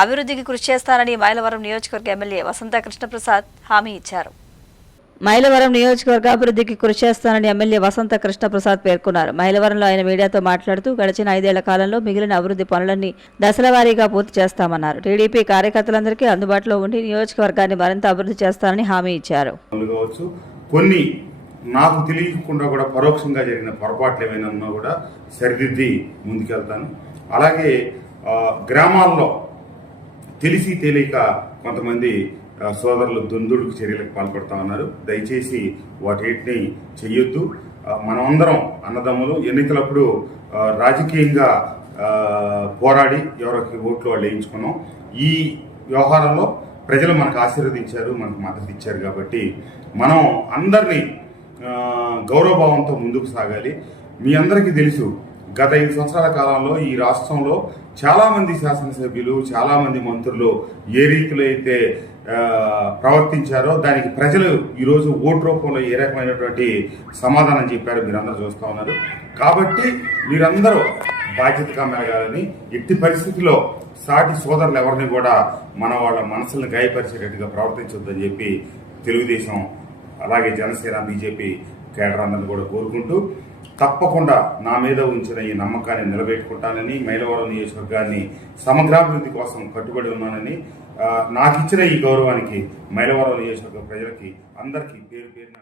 అభివృద్ధికి కృషి చేస్తానని మైలవరం నియోజకవర్గ ఎమ్మెల్యే వసంత కృష్ణప్రసాద్ హామీ ఇచ్చారు. మైలవరం నియోజకవర్గ అభివృద్ధికి కృషి చేస్తానని ఎమ్మెల్యే వసంత కృష్ణప్రసాద్ పేర్కొన్నారు. మైలవరంలో ఆయన మీడియాతో మాట్లాడుతూ గడిచిన ఐదేళ్ళ కాలంలో మిగిలిన అభివృద్ధి పనులన్నీ దశల వారీగా పూర్తి చేస్తామన్నారు. టీడీపీ కార్యకర్తలందరికీ అందుబాటులో ఉండి నియోజకవర్గాన్ని మరింత అభివృద్ధి చేస్తానని హామీ ఇచ్చారు. కొన్ని నాకు తెలియకుండా కూడా పరోక్షంగా జరిగిన పొరపాట్లు ఏమైనా ఉన్నా కూడా సరిదిద్ది ముందుకెళ్తాను. అలాగే గ్రామాల్లో తెలిసి తెలియక కొంతమంది సోదరులు దుందుడుకు చర్యలకు పాల్పడతా ఉన్నారు. దయచేసి వాటిని చెయ్యొద్దు. మనమందరం అన్నదమ్ములు ఎన్నికలప్పుడు రాజకీయంగా పోరాడి ఎవరికి ఓట్లు వాళ్ళు వేయించుకున్నాం. ఈ వ్యవహారంలో ప్రజలు మనకు ఆశీర్వదించారు మనకు మద్దతు ఇచ్చారు కాబట్టి మనం అందరినీ గౌరవభావంతో ముందుకు సాగాలి. మీ అందరికీ తెలుసు గత ఐదు సంవత్సరాల కాలంలో ఈ రాష్ట్రంలో చాలామంది శాసనసభ్యులు చాలామంది మంత్రులు ఏ రీతిలో అయితే ప్రవర్తించారో దానికి ప్రజలు ఈరోజు ఓటు రూపంలో ఏ రకమైనటువంటి సమాధానం చెప్పారు మీరందరూ చూస్తూ ఉన్నారు. కాబట్టి మీరందరూ బాధ్యతగా మెలగాలని ఎట్టి పరిస్థితిలో సాటి సోదరులు ఎవరిని కూడా మన వాళ్ళ మనసులను గాయపరిచేటట్టుగా ప్రవర్తించొద్దని చెప్పి తెలుగుదేశం అలాగే జనసేన బీజేపీ కేడర్ అందరిని కూడా కోరుకుంటూ తప్పకుండా నా మీద ఉంచిన ఈ నమ్మకాన్ని నిలబెట్టుకుంటానని మైలవరం నియోజకవర్గాన్ని సమగ్రాభివృద్ధి కోసం కట్టుబడి ఉన్నానని నాకిచ్చిన నాకు ఇచ్చిన ఈ గౌరవానికి మైలవరం నియోజకవర్గ ప్రజలకి అందరికీ పేరు పేరున